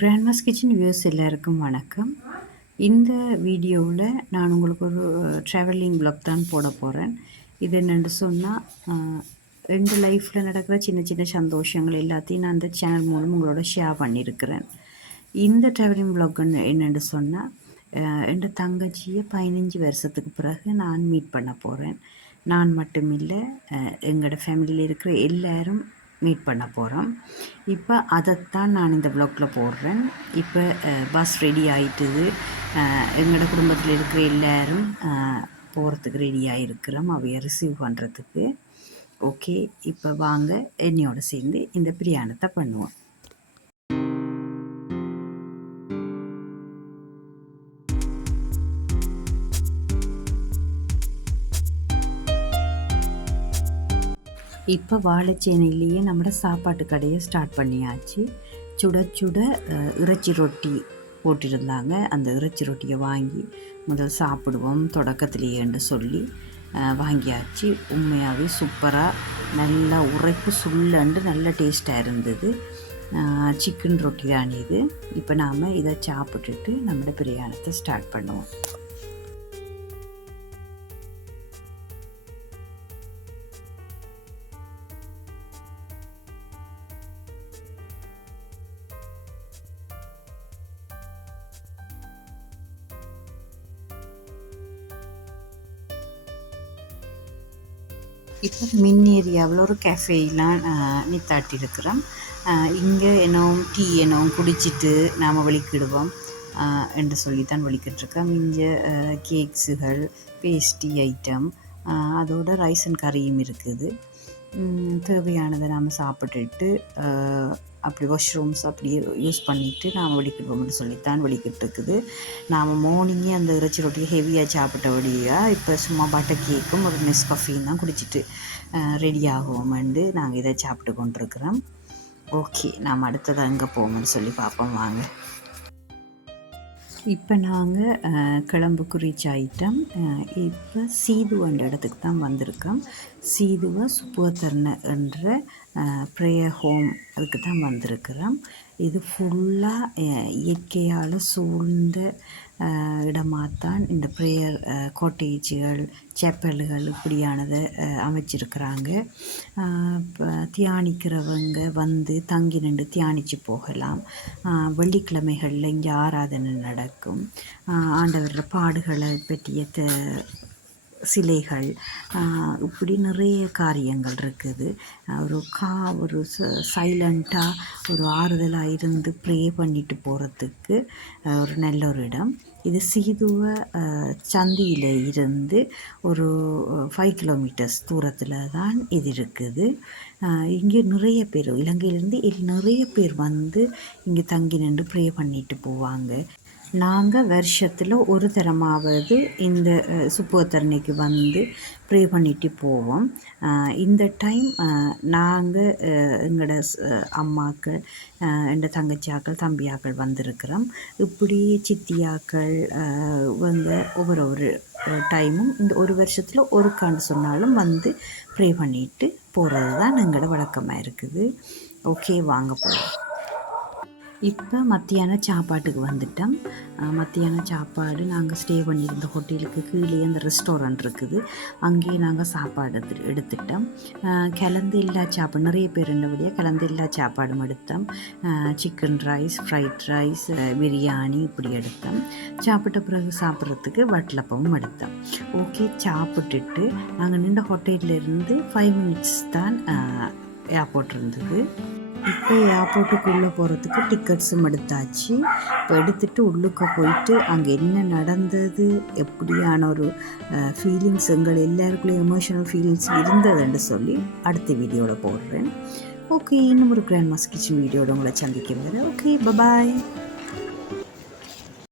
Grandma's kitchen views எல்லாருக்கும் வணக்கம். இந்த வீடியோவில் நான் உங்களுக்கு ஒரு ட்ராவலிங் வ்ளாக் தான் போட போகிறேன். இது என்னென்னு சொன்னால் எங்கள் லைஃப்பில் நடக்கிற சின்ன சின்ன சந்தோஷங்கள் எல்லாத்தையும் நான் இந்த சேனல் மூலம் உங்களோட ஷேர் பண்ணியிருக்கிறேன். இந்த ட்ராவலிங் வ்ளாக் என்னென்னு சொன்னால் என் தங்கச்சியை 15 வருஷத்துக்கு பிறகு நான் மீட் பண்ண போகிறேன். நான் மட்டும் இல்லை, எங்களோட ஃபேமிலியில் இருக்கிற எல்லாரும் மீட் பண்ண போகிறோம். இப்போ அதைத்தான் நான் இந்த வ்ளாகில் போடுறேன். இப்போ பஸ் ரெடி ஆகிட்டுது. எங்களோட குடும்பத்தில் இருக்கிற எல்லோரும் போகிறதுக்கு ரெடியாக இருக்கிறோம், அவையை ரிசீவ் பண்ணுறதுக்கு. ஓகே, இப்போ வாங்க என்னையோடு சேர்ந்து இந்த பிரயாணத்தை பண்ணுவோம். இப்போ வாழைச்சேனையிலேயே நம்மளோட சாப்பாட்டு கடையை ஸ்டார்ட் பண்ணியாச்சு. சுட சுட இறைச்சி ரொட்டி போட்டிருந்தாங்க. அந்த இறைச்சி ரொட்டியை வாங்கி முதல் சாப்பிடுவோம் தொடக்கத்திலேயேன்னு சொல்லி வாங்கியாச்சு. உண்மையாகவே சூப்பராக நல்லா உரைப்பு சுள்ளண்டு நல்ல டேஸ்ட்டாக இருந்தது. சிக்கன் ரொட்டி தான் இது. இப்போ நாம் இதை சாப்பிட்டுட்டு நம்மளோட பிரயாணத்தை ஸ்டார்ட் பண்ணுவோம். இப்போ மின் ஏரியாவில் ஒரு கேஃபேலாம் நித்தாட்டியிருக்கிறோம். இங்கே என்னவும் டீ என்னவும் குடிச்சிட்டு நாம் வலிக்கிடுவோம் என்று சொல்லித்தான் வலிக்கிட்டுருக்கோம். இங்கே கேக்ஸுகள், பேஸ்ட்ரி ஐட்டம், அதோட ரைஸ் அண்ட் கறியும் இருக்குது. தேவையானதை நாம் சாப்பிட்டுட்டு அப்படி வாஷ்ரூம்ஸ் அப்படியே யூஸ் பண்ணிவிட்டு நாம் வலிக்கிடுவோம்னு சொல்லித்தான் வலிக்கிட்டு இருக்குது. நாம் மார்னிங்கே அந்த இறைச்சி ரொட்டியை ஹெவியாக சாப்பிட்டபடியாக இப்போ சும்மா பட்டர் கேக்கும் ஒரு நெஸ்காஃபியும் தான் குடிச்சிட்டு ரெடி ஆகுவோம்ண்டு நாங்கள் இதை சாப்பிட்டு கொண்டிருக்கிறோம். ஓகே, நாம் அடுத்தது அங்கே போவோம்னு சொல்லி பார்ப்போம் வாங்க. இப்போ நாங்கள் கிளம்புக்கு ரீச் ஆகிட்டோம். இப்போ சீதுவன்ற இடத்துக்கு தான் வந்திருக்கோம். சீதுவ சுப்புவத்தர்ண என்ற ப்ரேயர் ஹோம் அதுக்கு தான் வந்திருக்கிறோம். இது ஃபுல்லாக இயற்கையால் சூழ்ந்த இடமாகத்தான் இந்த ப்ரேயர் கோட்டேஜுகள், செப்பல்கள் இப்படியானதை அமைச்சிருக்கிறாங்க. தியானிக்கிறவங்க வந்து தங்கி நின்று தியானித்து போகலாம். வெள்ளிக்கிழமைகளில் இங்கே ஆராதனை நடக்கும். ஆண்டவரோட பாடுகளை பற்றிய சிலைகள், இப்படி நிறைய காரியங்கள் இருக்குது. ஒரு சைலண்ட்டாக ஒரு ஆறுதலாக இருந்து ப்ரே பண்ணிட்டு போகிறதுக்கு ஒரு நல்ல ஒரு இடம். இது சீதுவ சந்தியில் இருந்து ஒரு 5 கிலோமீட்டர்ஸ் தூரத்தில் தான் இது இருக்குது. இங்கே நிறைய பேர் இலங்கையிலேருந்து நிறைய பேர் வந்து இங்கே தங்கி நின்று ப்ரே பண்ணிட்டு போவாங்க. நாங்கள் வருஷத்தில் ஒரு தரமாவது இந்த சுப்புவத்தரணைக்கு வந்து ப்ரே பண்ணிட்டு போவோம். இந்த டைம் நாங்கள் எங்களோட அம்மாக்கள், எங்கள் தங்கச்சியாக்கள், தம்பியாக்கள் வந்திருக்கிறோம். இப்படி சித்தியாக்கள் வந்து ஒவ்வொரு டைமும் இந்த ஒரு வருஷத்தில் ஒருக்காண்டு சொன்னாலும் வந்து ப்ரே பண்ணிட்டு போகிறது தான் எங்களோட வழக்கமாக இருக்குது. ஓகே, வாங்க போகலாம். இப்போ மத்தியான சாப்பாட்டுக்கு வந்துட்டோம். மத்தியான சாப்பாடு நாங்கள் ஸ்டே பண்ணியிருந்த ஹோட்டலுக்கு கீழே அந்த ரெஸ்டாரண்ட் இருக்குது. அங்கேயே நாங்கள் சாப்பாடு எடுத்துட்டோம். கலந்து எல்லா சாப்பாடு நிறைய பேர் என்னபடியாக கலந்து எல்லா சாப்பாடும் எடுத்தோம். Chicken rice, fried rice, biryani இப்படி எடுத்தோம். சாப்பிட்ட பிறகு சாப்பிட்றதுக்கு வட்டலப்பமும் எடுத்தோம். ஓகே, சாப்பிட்டுட்டு நாங்கள் நின்ற ஹோட்டலிருந்து 5 மினிட்ஸ் தான் ஏர்போர்ட் இருந்தது. இப்போ ஏர்போர்ட்டுக்குள்ளே போகிறதுக்கு டிக்கெட்ஸும் எடுத்தாச்சு. இப்போ எடுத்துகிட்டு உள்ளுக்க போயிட்டு அங்கே என்ன நடந்தது, எப்படியான ஒரு ஃபீலிங்ஸ் எங்கள் எல்லாருக்குள்ளேயும் எமோஷனல் ஃபீலிங்ஸ் இருந்ததுன்னு சொல்லி அடுத்த வீடியோவில் போடுறேன். ஓகே, இன்னும் ஒரு கிராண்ட்மாஸ் கிச்சன் வீடியோட உங்களை சந்திக்க வரேன். Okay, bye bye.